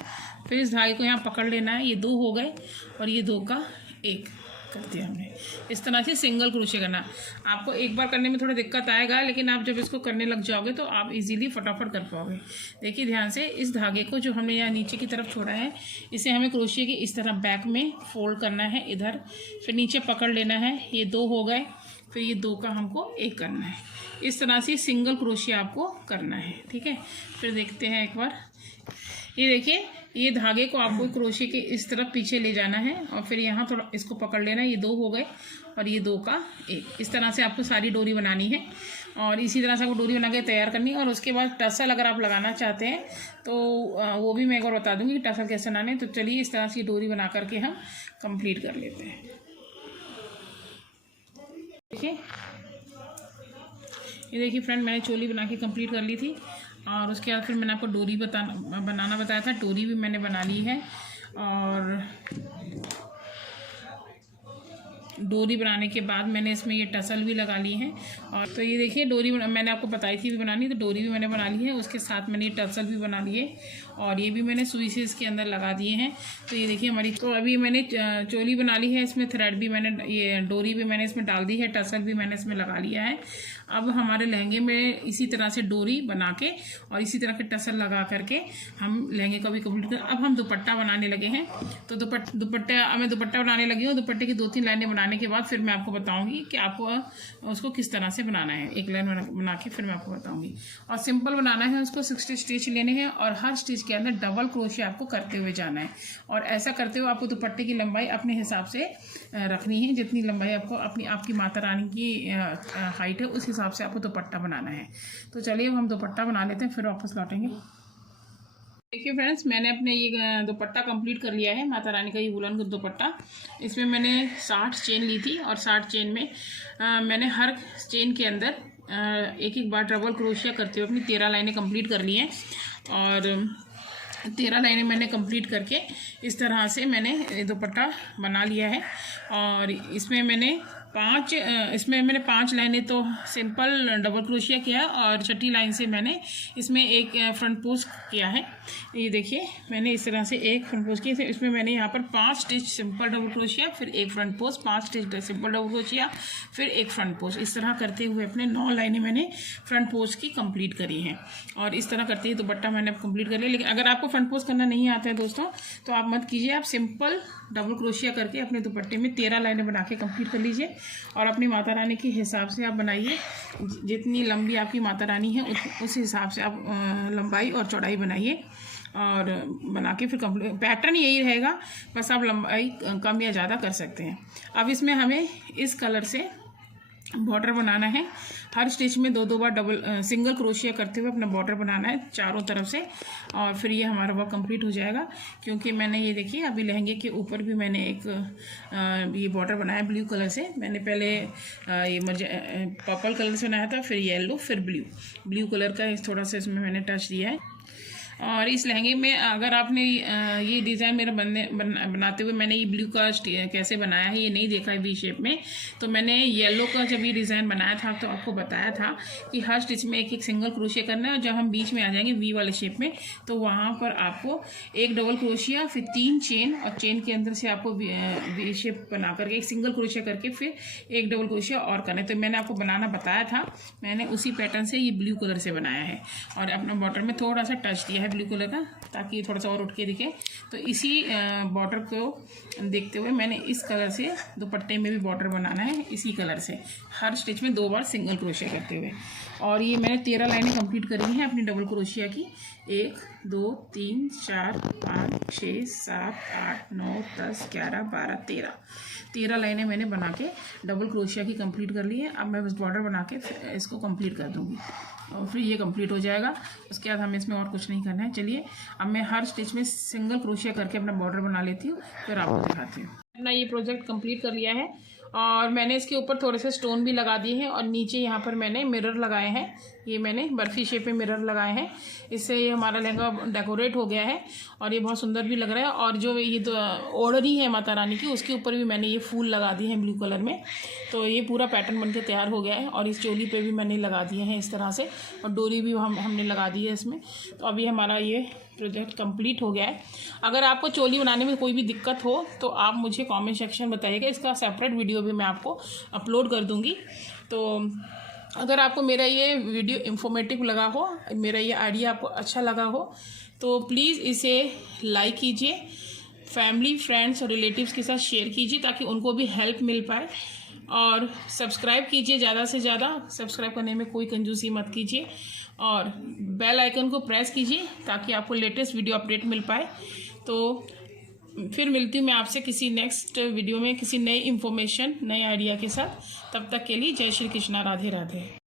फिर इस धागे को यहाँ पकड़ लेना है। ये 2 हो गए और ये 2 का 1 कर दिया हमने। इस तरह से सिंगल क्रोशिया करना। आपको एक बार करने में थोड़ा दिक्कत आएगा, लेकिन आप जब इसको करने लग जाओगे तो आप इजीली फटाफट कर पाओगे। देखिए ध्यान से, इस धागे को जो हमने यहाँ नीचे की तरफ छोड़ा है, इसे हमें क्रोशिया के इस तरह बैक में फोल्ड करना है इधर, फिर नीचे पकड़ लेना है। ये 2 हो गए, फिर ये 2 का हमको 1 करना है। इस तरह से सिंगल क्रोशिया आपको करना है। ठीक है, फिर देखते हैं एक बार। ये देखिए ये धागे को आपको क्रोशिया के इस तरफ पीछे ले जाना है और फिर यहाँ थोड़ा इसको पकड़ लेना है। ये 2 हो गए और ये 2 का 1। इस तरह से आपको सारी डोरी बनानी है और इसी तरह से आपको डोरी बना के तैयार करनी है। और उसके बाद टसल अगर आप लगाना चाहते हैं तो वो भी मैं एक बार बता दूँगी कि टसल कैसे बनाने। तो चलिए इस तरह से डोरी बना करके हम कंप्लीट कर लेते हैं। देखिए ये देखिए फ्रेंड, मैंने चोली बना के कंप्लीट कर ली थी और उसके बाद फिर मैंने आपको डोरी बनाना बताया था। डोरी भी मैंने बना ली है और डोरी बनाने के बाद मैंने इसमें ये टसल भी लगा ली है। और तो ये देखिए डोरी मैंने आपको बताई थी भी बनानी, तो डोरी भी मैंने बना ली है। उसके साथ मैंने ये टसल भी बना लिए और ये भी मैंने सुई से इसके अंदर लगा दिए हैं। तो ये देखिए हमारी, तो अभी मैंने चोली बना ली है। इसमें थ्रेड भी मैंने, ये डोरी भी मैंने इसमें डाल दी है, टसल भी मैंने इसमें लगा लिया है। अब हमारे लहंगे में इसी तरह से डोरी बना के और इसी तरह के टसल लगा करके हम लहंगे का भी कंप्लीट कर। अब हम दुपट्टा बनाने लगे हैं। तो मैं दुपट्टा बनाने लगी हूँ। दुपट्टे की 2-3 लाइनें बनाने के बाद फिर मैं आपको बताऊंगी कि आपको उसको किस तरह से बनाना है। एक लाइन बना के फिर मैं आपको बताऊंगी। और सिंपल बनाना है, उसको 60 स्टिच लेने हैं और हर स्टिच के अंदर डबल क्रोशिया आपको करते हुए जाना है। और ऐसा करते हुए आपको दुपट्टे की लंबाई अपने हिसाब से रखनी है। जितनी लंबाई आपकी माता रानी की हाइट है उस हिसाब से आपको दुपट्टा बनाना है। तो चलिए अब हम दुपट्टा बना लेते हैं, फिर वापस लौटेंगे। देखिए फ्रेंड्स, मैंने अपने ये दुपट्टा कंप्लीट कर लिया है, माता रानी का ये वुलन दुपट्टा। इसमें मैंने 60 चेन ली थी और 60 चेन में मैंने हर चेन के अंदर एक बार डबल क्रोशिया करते हुए अपनी 13 लाइनें कंप्लीट कर ली हैं। और 13 लाइनें मैंने कंप्लीट करके इस तरह से मैंने दुपट्टा बना लिया है। और इसमें मैंने 5 लाइनें तो सिंपल डबल क्रोशिया किया है और छठी लाइन से मैंने इसमें एक फ्रंट पोस्ट किया है। ये देखिए मैंने इस तरह से एक फ्रंट पोस्ट किया, इसमें मैंने यहाँ पर 5 स्टिच सिंपल डबल क्रोशिया, फिर एक front post, 5 stitch simple double crochet, फिर एक फ्रंट पोस्ट। इस तरह करते हुए अपने 9 लाइनें मैंने फ्रंट पोस्ट की कंप्लीट करी हैं। और इस तरह करते ही दुपट्टा मैंने कंप्लीट कर लिया। लेकिन अगर आपको फ्रंट पोस्ट करना नहीं आता है दोस्तों तो आप मत कीजिए, आप सिंपल डबल क्रोशिया करके अपने दुपट्टे में 13 लाइनें बना के कंप्लीट कर लीजिए। और अपनी माता रानी के हिसाब से आप बनाइए, जितनी लंबी आपकी माता रानी है उस हिसाब से आप लंबाई और चौड़ाई बनाइए। और बना के फिर कंप्लीट पैटर्न यही रहेगा, बस आप लंबाई कम या ज़्यादा कर सकते हैं। अब इसमें हमें इस कलर से बॉर्डर बनाना है। हर स्टिच में 2-2 बार सिंगल क्रोशिया करते हुए अपना बॉर्डर बनाना है चारों तरफ से। और फिर ये हमारा वर्क कंप्लीट हो जाएगा। क्योंकि मैंने ये देखिए अभी लहंगे के ऊपर भी मैंने एक ये बॉर्डर बनाया ब्लू कलर से। मैंने पहले ये पर्पल कलर से बनाया था, फिर येलो, फिर ब्लू कलर का थोड़ा सा इसमें मैंने टच दिया है। और इस लहंगे में अगर आपने ये डिज़ाइन मेरा बनाते हुए मैंने ये ब्लू का कैसे बनाया है ये नहीं देखा है वी शेप में, तो मैंने येलो का जब ये डिज़ाइन बनाया था तो आपको बताया था कि हर स्टिच में एक सिंगल क्रोशिया करना है। और जब हम बीच में आ जाएंगे वी वाले शेप में तो वहाँ पर आपको एक डबल क्रोशिया, फिर 3 चेन, और चेन के अंदर से आपको वी शेप बना करके एक सिंगल क्रोशिया करके फिर एक डबल क्रोशिया और करना है। तो मैंने आपको बनाना बताया था, मैंने उसी पैटर्न से ये ब्लू कलर से बनाया है। और अपना बॉर्डर में थोड़ा सा टच दिया है ब्लू कलर का, ताकि थोड़ा सा और उठ के दिखे। तो इसी बॉर्डर को देखते हुए मैंने इस कलर से दुपट्टे में भी बॉर्डर बनाना है, इसी कलर से हर स्टिच में 2 बार सिंगल क्रोशिया करते हुए। और ये मैंने 13 लाइनें कंप्लीट करी हैं अपनी डबल क्रोशिया की। 1 2 3 4 5 6 7 8 9 10 11 12 13 लाइनें मैंने बना के डबल क्रोशिया की कंप्लीट कर ली है। अब मैं बस बॉर्डर बना के फिर इसको कंप्लीट कर दूँगी और फिर ये कंप्लीट हो जाएगा। उसके बाद हमें इसमें और कुछ नहीं करना है। चलिए अब मैं हर स्टिच में सिंगल क्रोशिया करके अपना बॉर्डर बना लेती हूँ, फिर आपको दिखाती हूँ। अपना ये प्रोजेक्ट कंप्लीट कर लिया है और मैंने इसके ऊपर थोड़े से स्टोन भी लगा दिए हैं। और नीचे यहाँ पर मैंने मिरर लगाए हैं, ये मैंने बर्फ़ी शेप में मिरर लगाए हैं। इससे ये हमारा लहंगा डेकोरेट हो गया है और ये बहुत सुंदर भी लग रहा है। और जो ये ओढ़नी है माता रानी की उसके ऊपर भी मैंने ये फूल लगा दिए हैं ब्लू कलर में। तो ये पूरा पैटर्न बनके तैयार हो गया है। और इस चोली पे भी मैंने लगा दिए हैं इस तरह से, और डोरी भी हमने लगा दी है इसमें। तो अभी हमारा ये प्रोजेक्ट कंप्लीट हो गया है। अगर आपको चोली बनाने में कोई भी दिक्कत हो तो आप मुझे कमेंट सेक्शन बताइएगा, इसका सेपरेट वीडियो भी मैं आपको अपलोड कर दूंगी। तो अगर आपको मेरा ये वीडियो इन्फॉर्मेटिव लगा हो, मेरा ये आइडिया आपको अच्छा लगा हो, तो प्लीज़ इसे लाइक कीजिए, फैमिली, फ्रेंड्स और रिलेटिव्स के साथ शेयर कीजिए ताकि उनको भी हेल्प मिल पाए। और सब्सक्राइब कीजिए, ज़्यादा से ज़्यादा सब्सक्राइब करने में कोई कंजूसी मत कीजिए। और बेल आइकन को प्रेस कीजिए ताकि आपको लेटेस्ट वीडियो अपडेट मिल पाए। तो फिर मिलती हूँ मैं आपसे किसी नेक्स्ट वीडियो में किसी नई इन्फॉर्मेशन, नए आइडिया के साथ। तब तक के लिए जय श्री कृष्णा, राधे राधे।